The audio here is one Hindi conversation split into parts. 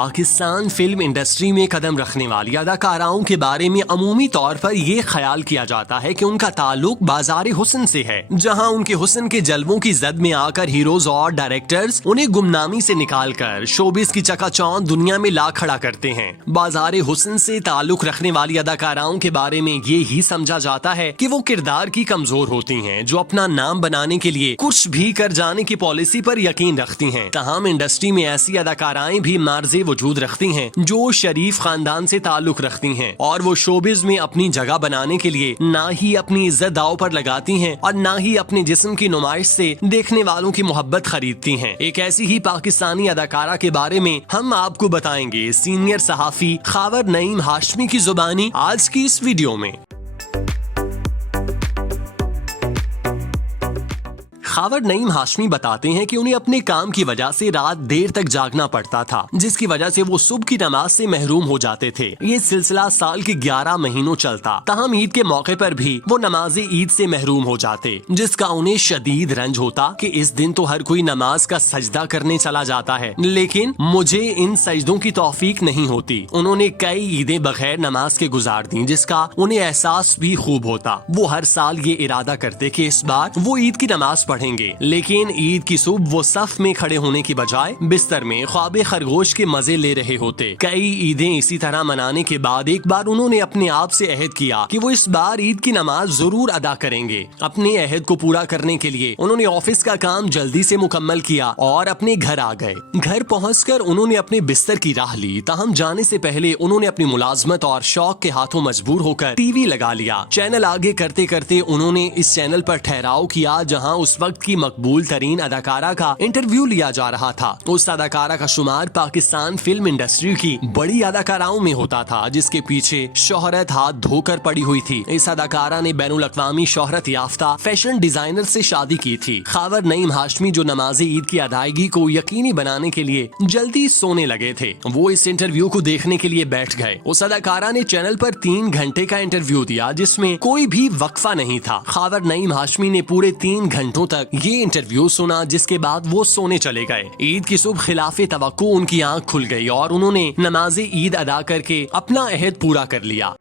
पाकिस्तान फिल्म इंडस्ट्री में कदम रखने वाली अदाकाराओं के बारे में अमूमी तौर पर ये ख्याल किया जाता है कि उनका ताल्लुक बाज़ारे हुस्न से है, जहां उनके हुस्न के जलवों की जद में आकर हीरोज और डायरेक्टर्स उन्हें गुमनामी से निकालकर शोबिस की चकाचौंध दुनिया में ला खड़ा करते हैं। बाज़ारे हुस्न से ताल्लुक रखने वाली अदाकाराओं के बारे में ये ही समझा जाता है कि वो किरदार की कमजोर होती हैं, जो अपना नाम बनाने के लिए कुछ भी कर जाने की पॉलिसी पर यकीन रखती हैं। तमाम इंडस्ट्री में ऐसी अदाकाराएं भी मार्जे वजूद रखती हैं जो शरीफ खानदान से ताल्लुक रखती हैं और वो शोबिज में अपनी जगह बनाने के लिए ना ही अपनी इज्जत दांव पर लगाती हैं और ना ही अपने जिस्म की नुमाइश से देखने वालों की मोहब्बत खरीदती हैं। एक ऐसी ही पाकिस्तानी अदाकारा के बारे में हम आपको बताएंगे सीनियर सहाफी खावर नईम हाशमी की जुबानी आज की इस वीडियो में। खावर नईम हाशमी बताते हैं कि उन्हें अपने काम की वजह से रात देर तक जागना पड़ता था, जिसकी वजह से वो सुबह की नमाज से महरूम हो जाते थे। ये सिलसिला साल के 11 महीनों चलता। ताहम ईद के मौके पर भी वो नमाज़े ईद से महरूम हो जाते, जिसका उन्हें शदीद रंज होता कि इस दिन तो हर कोई नमाज का सजदा करने चला जाता है, लेकिन मुझे इन सजदों की तौफीक नहीं होती। उन्होंने कई ईदें बगैर नमाज के गुजार दी, जिसका उन्हें एहसास भी खूब होता। वो हर साल ये इरादा करते कि इस बार वो ईद की नमाज पढ़ेंगे, लेकिन ईद की सुबह वो सफ में खड़े होने की बजाय बिस्तर में ख्वाबे खरगोश के मजे ले रहे होते। कई ईदें इसी तरह मनाने के बाद एक बार उन्होंने अपने आप से अहद किया कि वो इस बार ईद की नमाज जरूर अदा करेंगे। अपने अहद को पूरा करने के लिए उन्होंने ऑफिस का काम जल्दी से मुकम्मल किया और अपने घर आ गए। घर पहुंचकर उन्होंने अपने बिस्तर की राह ली। ताहम जाने से पहले उन्होंने अपनी मुलाजमत और शौक के हाथों मजबूर होकर टीवी लगा लिया। चैनल आगे करते करते उन्होंने इस चैनल पर ठहराव किया जहाँ उस वक्त की मकबूल तरीन अदाकारा का इंटरव्यू लिया जा रहा था। उस अदाकारा का शुमार पाकिस्तान फिल्म इंडस्ट्री की बड़ी अदाकाराओं में होता था, जिसके पीछे शोहरत हाथ धोकर पड़ी हुई थी। इस अदाकारा ने बैनुल अक़वामी शोहरत याफ्ता फैशन डिजाइनर से शादी की थी। खावर नईम हाशमी जो नमाज़े ईद की अदायगी को यकीनी बनाने के लिए जल्दी सोने लगे थे, वो इस इंटरव्यू को देखने के लिए बैठ गए। उस अदाकारा ने चैनल पर 3 घंटे का इंटरव्यू दिया, जिसमें कोई भी वक्फा नहीं था। खावर नईम हाशमी ने पूरे 3 घंटों तक ये इंटरव्यू सुना, जिसके बाद वो सोने चले गए। ईद की सुबह खिलाफे तवक्को उनकी आंख खुल गई और उन्होंने नमाज़े ईद अदा करके अपना अहद पूरा कर लिया।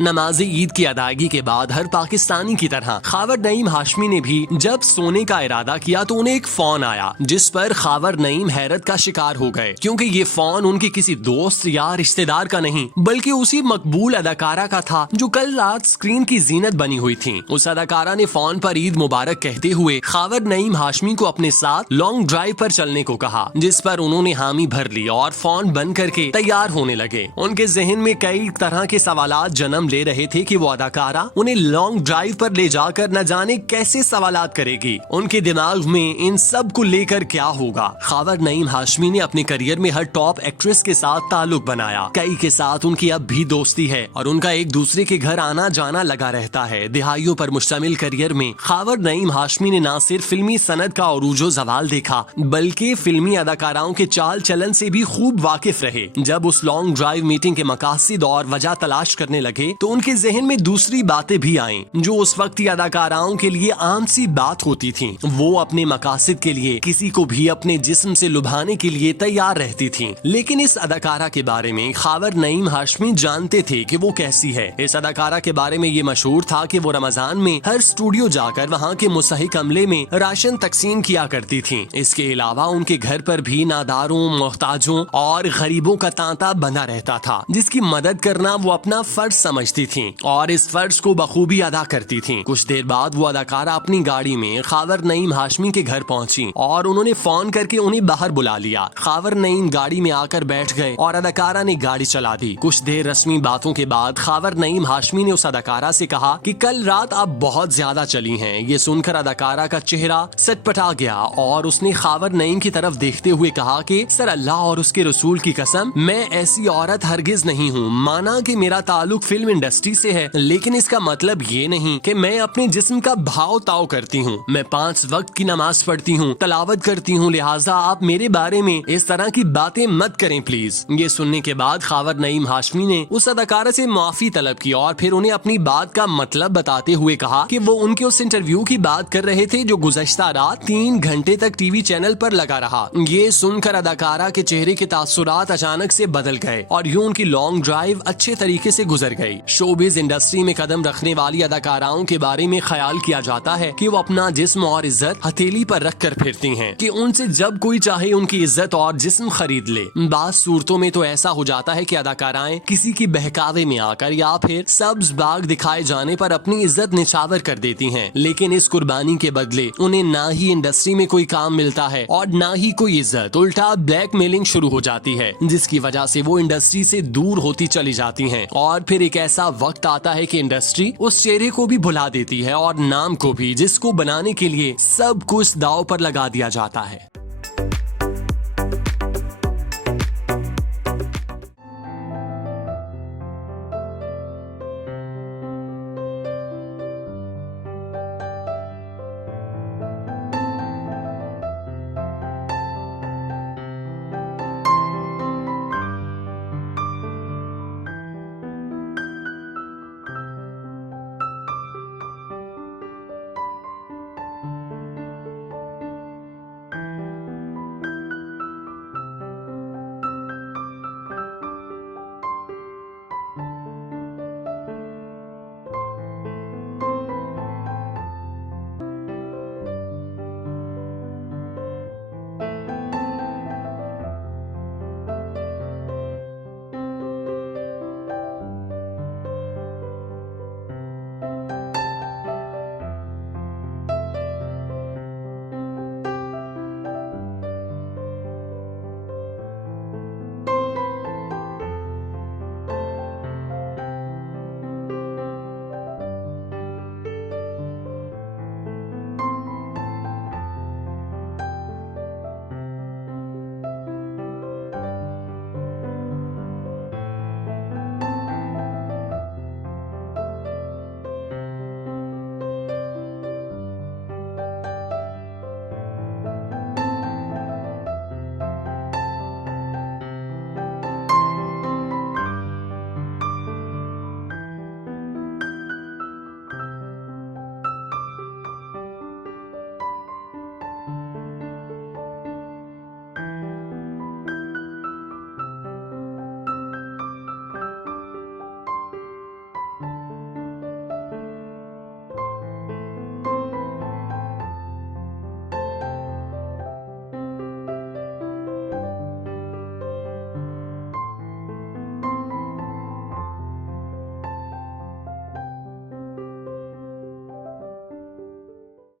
नमाज़े ईद की अदायगी के बाद हर पाकिस्तानी की तरह खावर नईम हाशमी ने भी जब सोने का इरादा किया तो उन्हें एक फोन आया, जिस पर खावर नईम हैरत का शिकार हो गए, क्योंकि ये फोन उनके किसी दोस्त या रिश्तेदार का नहीं बल्कि उसी मकबूल अदाकारा का था जो कल रात स्क्रीन की जीनत बनी हुई थी। उस अदाकारा ने फोन पर ईद मुबारक कहते हुए खावर नईम हाशमी को अपने साथ लॉन्ग ड्राइव पर चलने को कहा, जिस पर उन्होंने हामी भर ली और फोन बंद करके तैयार होने लगे। उनके जहन में कई तरह के सवालात जन्म ले रहे थे कि वो अदाकारा उन्हें लॉन्ग ड्राइव पर ले जाकर न जाने कैसे सवालात करेगी। उनके दिमाग में इन सब को लेकर क्या होगा। खावर नईम हाशमी ने अपने करियर में हर टॉप एक्ट्रेस के साथ ताल्लुक बनाया। कई के साथ उनकी अब भी दोस्ती है और उनका एक दूसरे के घर आना जाना लगा रहता है। दिहाइयों पर मुश्तमिल करियर में खावर नईम हाशमी ने न सिर्फ फिल्मी सनद का उरूजो जवाल देखा, बल्कि फिल्मी अदाकाराओं के चाल चलन से भी खूब वाकिफ रहे। जब उस लॉन्ग ड्राइव मीटिंग के मकासद और वजह तलाश करने लगे तो उनके जहन में दूसरी बातें भी आईं, जो उस वक्त अदाकाराओं के लिए आम सी बात होती थी। वो अपने मकासद के लिए किसी को भी अपने जिस्म से लुभाने के लिए तैयार रहती थी। लेकिन इस अदाकारा के बारे में खावर नईम हाशमी जानते थे कि वो कैसी है। इस अदाकारा के बारे में ये मशहूर था कि वो रमजान में हर स्टूडियो जाकर वहाँ के मुस्तहिक अमले में राशन तकसीम किया करती थी। इसके अलावा उनके घर पर भी नादारों, मोहताजों और गरीबों का तांता बंधा रहता था, जिसकी मदद करना वो अपना फर्ज समझती थी और इस फर्ज को बखूबी अदा करती थी। कुछ देर बाद वो अदाकारा अपनी गाड़ी में खावर नईम हाशमी के घर पहुंची और उन्होंने फोन करके उन्हें बाहर बुला लिया। खावर नईम गाड़ी में आकर बैठ गए और अदाकारा ने गाड़ी चला दी। कुछ देर रस्मी बातों के बाद खावर नईम हाशमी ने उस अदाकारा से कहा कि कल रात आप बहुत ज्यादा चली हैं। ये सुनकर अदाकारा का चेहरा सटपटा गया और उसने खावर नईम की तरफ देखते हुए कहा कि सर अल्लाह और उसके रसूल की कसम, मैं ऐसी औरत हरगिज नहीं हूँ। माना कि मेरा ताल्लुक फिल्म इंडस्ट्री से है, लेकिन इसका मतलब ये नहीं कि मैं अपने जिस्म का भाव ताव करती हूँ। मैं 5 वक्त की नमाज पढ़ती हूँ, तलावत करती हूँ, लिहाजा आप मेरे बारे में इस तरह की बातें मत करें प्लीज। ये सुनने के बाद खावर नईम हाशमी ने उस अदाकारा से माफी तलब की और फिर उन्हें अपनी बात का मतलब बताते हुए कहा कि वो उनके उस इंटरव्यू की बात कर रहे थे जो गुज़श्ता रात 3 घंटे तक टीवी चैनल पर लगा रहा। ये सुनकर अदाकारा के चेहरे के तासुरात अचानक से बदल गए और यूं उनकी लॉन्ग ड्राइव अच्छे तरीके से गुजर गई। शोबिज इंडस्ट्री में कदम रखने वाली अदाकाराओं के बारे में ख्याल किया जाता है कि वो अपना जिस्म और इज्जत हथेली पर रख कर फिरती हैं, कि उनसे जब कोई चाहे उनकी इज्जत और जिस्म खरीद ले। बात सूरतों में तो ऐसा हो जाता है कि अदाकाराएं किसी की बहकावे में आकर या फिर सब्ज बाग दिखाए जाने पर अपनी इज्जत निछावर कर देती हैं, लेकिन इस कुर्बानी के बदले उन्हें ना ही इंडस्ट्री में कोई काम मिलता है और ना ही कोई इज्जत। उल्टा ब्लैकमेलिंग शुरू हो जाती है, जिसकी वजह से वो इंडस्ट्री से दूर होती चली जाती हैं और फिर एक ऐसा वक्त आता है कि इंडस्ट्री उस चेहरे को भी भुला देती है और नाम को भी, जिसको बनाने के लिए सब कुछ दांव पर लगा दिया जाता है।